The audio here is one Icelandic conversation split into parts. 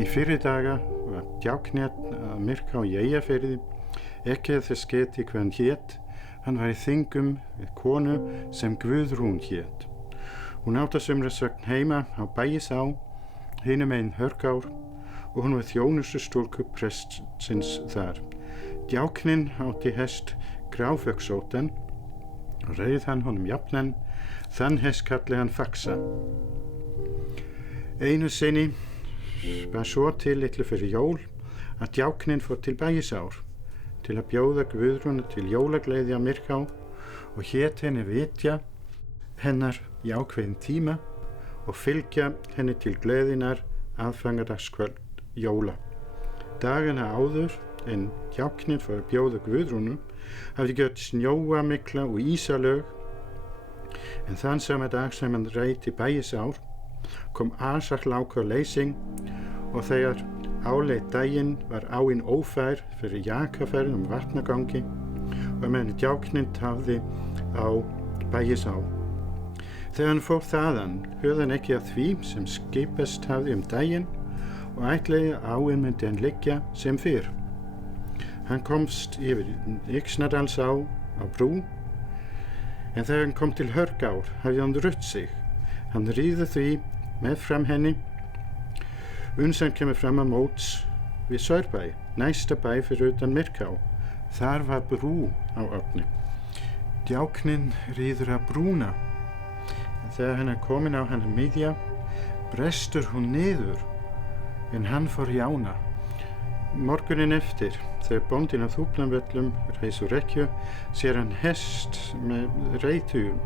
Í fyrri daga var djáknið að Myrká í Eyjafirði, ekki að þess geti hvað hann hét. Hann var í þingum við konu sem Guðrún hét. Hún átti að sumra sögn heima á Bægisá, hinum megin Hörgár, og hún var þjónustustúlku prestsins þar. Djákninn átti hest Gráföxóttan og reið hann honum jafnan, þann hest kalli hann Faxa. Einu sinni var svo til litlu fyrir jól að djákninn fór til Bægisár til að bjóða Guðrúnu til jólagleði á Myrká og hét henni vitja hennar í ákveðin tíma og fylgja henni til gleðinar aðfangadagskvöld jóla. Dagana áður en djákninn fór að bjóða Guðrúnu hafði gert snjóa mikla og ísalög, en þann sama dag sem hann reið til Bægisár kom asarlákur leysing og þegar áleit daginn var áin ófær fyrir jakaferð vatnagangi og meðan djákninn tafði á Bægisá. Þegar hann fór þaðan hörði hann ekki að því sem skipast hafði daginn og ætlaði að áin myndi hann liggja sem fyrr. Hann komst yfir Yxnadalsá á brú, en þegar hann kom til Hörgár hafði hann rutt sig. Hann ríði því meðfram henni, uns hann kemur fram að móts við Saurbæ, næsta bæ fyrir utan Myrká. Þar var brú á ofni. Djákninn ríður að brúna, en þegar hann komin á hana miðja, brestur hún niður, en hann fór í ána. Morguninn eftir, þegar bóndinn á Þúfnavöllum reis úr rekkju, sér hann hest með reiðtugum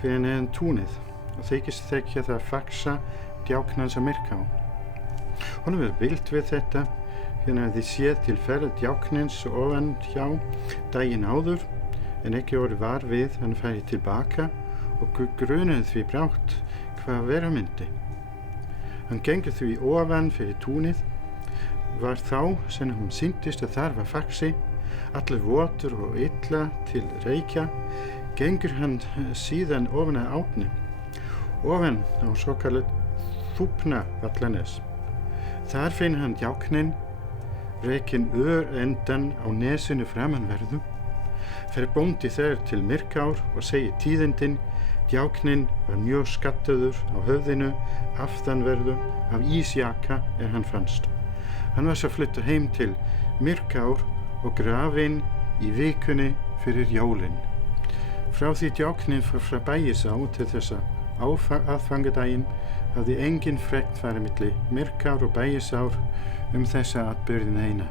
fyrir neðan túnið og þykist þekkja það Faxa, djáknans á Myrká. Honum var vilt við þetta, því hann hafði séð til ferð djáknins ofan hjá daginn áður, en ekki orðið var við hann færi tilbaka og grunaði því brátt hvað vera myndi. Hann gengur því ofan fyrir túnið, var þá sem hún sýndist að þar var Faxi, allir votur og illa til reykja, gengur hann síðan ofan að átni, ofan á svokallað Þúfnavallanes. Þar finnur hann djákninn, rekinn endan á nesinu framanverðu, fer bóndi þegar til Myrkár og segir tíðindin. Djákninn var mjög skattaður á höfðinu aftanverðu af ísjaka hann fannst. Hann var svo fluttur heim til Myrkár og grafinn í vikunni fyrir jólin. Frá því djákninn fór frá Bægisá til þessa aðfangadaginn hafði engin frétt farið milli Myrkár og Bægisár þessa atburðina eina,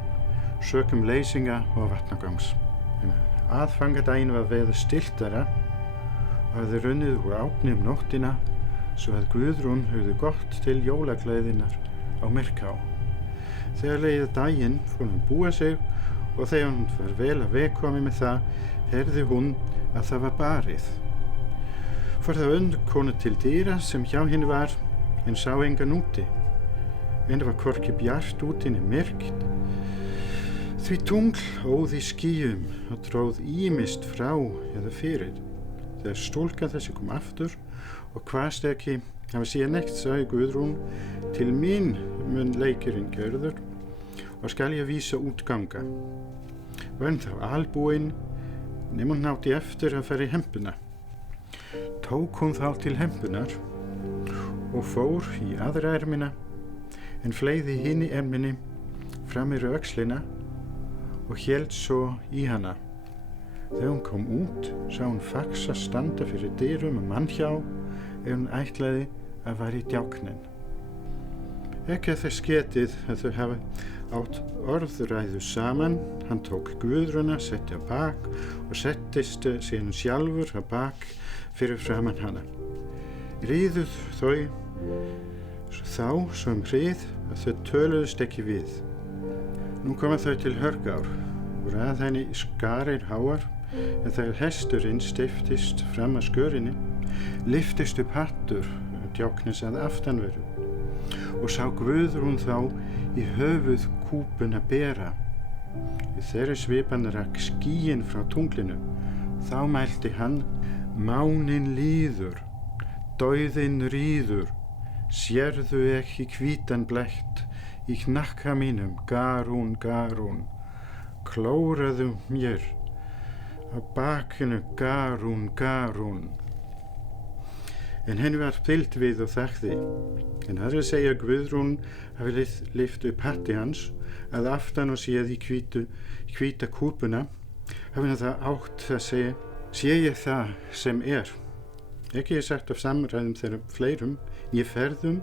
sökum leysinga og vatnagangs. Aðfangadaginn var veður stiltara og hafði runnið úr átni nóttina svo að Guðrún hafði gott til jólagleðinnar á Myrká. Þegar leið daginn fór hún búa sig og þegar hún var vel að veg komið með það, heyrði hún að það var barið. Fór það konu til dyra sem hjá henni var, en sá engan úti. En það var hvorki bjart úti né myrkt, því tungl óð í skýjum og tróð ýmist frá eða fyrir. Þegar stúlkan þessi kom aftur og kvaðst ekki hafa síðan neitt, sagði Guðrún, til mín mun leikurinn gjörður og skal ég vísa útganga. Var hann þá albúinn, nema hún átti eftir að fara í hempuna. Tók hún þá til hempunar og fór í aðra ermina, en fleygði hinn í erminni fram yfir öxlina og hélt svo í hana. Þegar hún kom út, sá hún Faxa standa fyrir dyrum og mann hjá, hún ætlaði að væri djákninn. Ekki að þess getið að þau hafa átt orðræðu saman. Hann tók Guðrúna, setti á bak og settist síðan sjálfur á bak fyrir framan hana. Ríðuð þau þá svo hrið að þau töluðust ekki við. Nú koma þau til Hörgár og að henni skarir háar, en þegar hesturinn steyptist fram að skörinni, lyftist upp hattur djáknins að aftanverðu og sá Guðrún þá í höfuð kúpuna bera. Í þeirri svipan rak skýin frá tunglinu. Þá mælti hann: mánin líður, dauðinn ríður, sérðu ekki hvítan blett í hnakka mínum, Garún, Garún, klóraðu mér á bakinu, Garún, Garún. En henni var fyllt við og þagði. En aðrir segja að Guðrún hafi lyft upp hatti hans að aftan og séð í hvíta kúpuna, hafi hann það átt að segja: sé ég það sem er. Ekki er sagt af samræðum þeirra fleirum í ferðum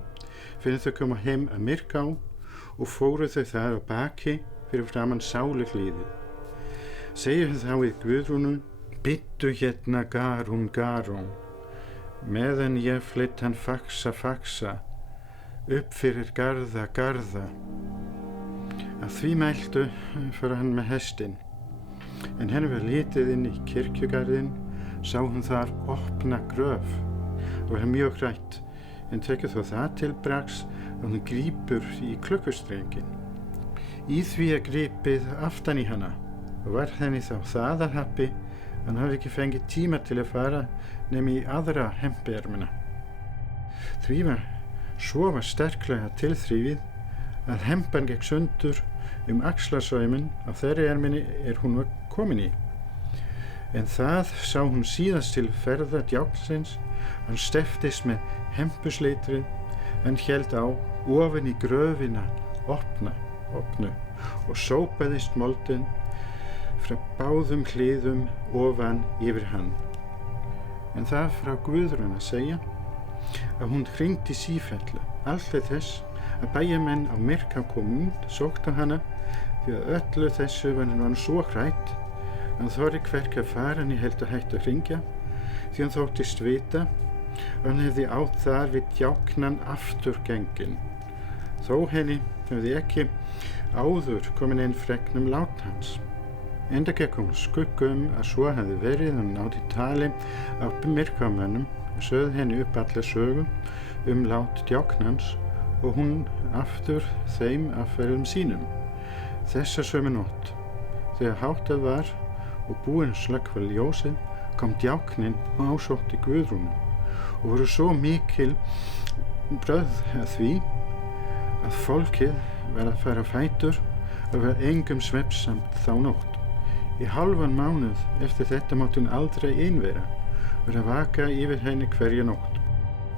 fyrir þau koma heim að Myrká og fóru þau þar á baki fyrir framan sáluhlíðið. Segir þá við Guðrúnu: bíddu hérna, Garún, Garún, meðan ég flytt hann faxa, faxa, upp fyrir garða, garða. Að því mæltu fór hann með hestinn. En henni var litið inn í kirkjugarðinn, sá hún þar opna gröf og var mjög hrætt, en tekur þó það til bragðs að hún grípur í klukkustrenginn. Í því að gripið aftan í hana og var henni þá það að happi að hann hafði ekki fengið tíma til að fara nema í aðra hempermina. Því var sterklega tilþrifið að hempan gekk sundur axlarsaumin á þeirri erminni hún var komin í. En það sá hún síðast til ferða djáknsins. Hann steftist með hempuslítrið en hélt á ofan í gröfina opnu og sópaðist moldin frá báðum hliðum ofan yfir hann. En það frá Guðrún að segja að hún hringdi sífellu, alltaf þess að bæjarmenn á Myrká komu út, sóttu hana, því að öllu þessu var hann svo hrædd að hann þorði hvergi að fara en ég held að hætti að hringja, því hann þóttist vita að hann hefði átt þar við djáknan afturgengin. Þó henni hefði ekki áður komin inn fregnum lát hans. Enda gekk hún skuggum að svo hefði verið hann náði tali af Myrkámönnum og sögði henni upp alla sögum lát djáknans og hún aftur þeim afferðum sínum. Þessa sömu nótt, þegar háttað var og búinn slökkva ljósið, kom djáknin og ásótti Guðrúnu og voru svo mikil brögð að því að fólkið var að fara á fætur og var engum svefnsamt þá nótt. Í hálfan mánuð eftir þetta mátti hún aldrei einvera, vera að vaka yfir henni hverja nótt.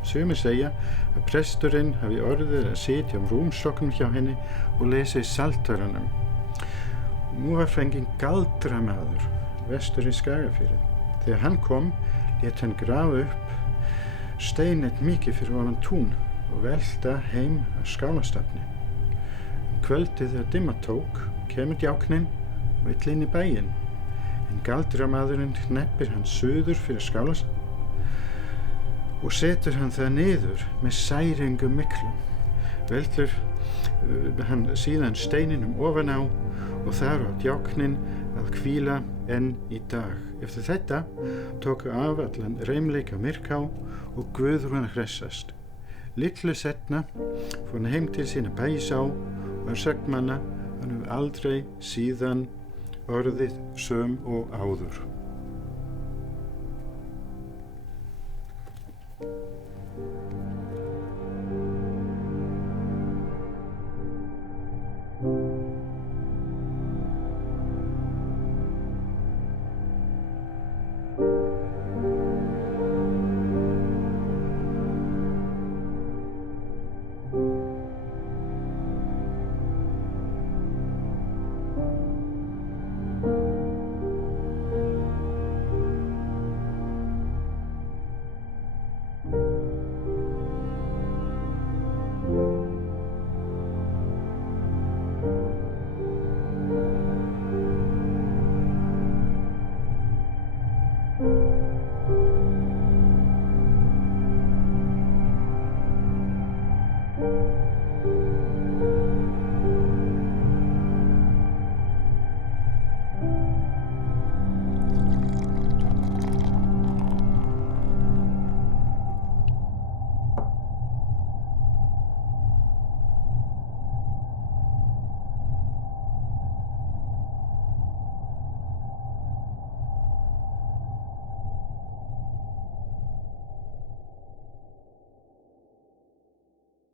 Sumir segja að presturinn hafi orðið að sitja rúmstokknum hjá henni og lesa í Psaltaranum. Nú var fenginn galdramaður vestur í Skagafirði. Þegar hann kom, lét hann grafa upp steinet mikið fyrir ofan tún og velta heim að Skálastafni. Kvöldið þegar dimma tók, kemur djáknin og vill inn í bæinn, en galdramaðurinn hneppir hann suður fyrir Skálastafni og setur hann það niður með særingum miklum. Veldur hann síðan steininum ofan á og þar á djáknin að hvíla enn í dag. Eftir þetta tóku af allan reimleik á Myrká og Guðrún að hressast. Litlu setna fór hann heim til sína bæjisá og sögmanna hann hefur aldrei síðan orðið söm og áður.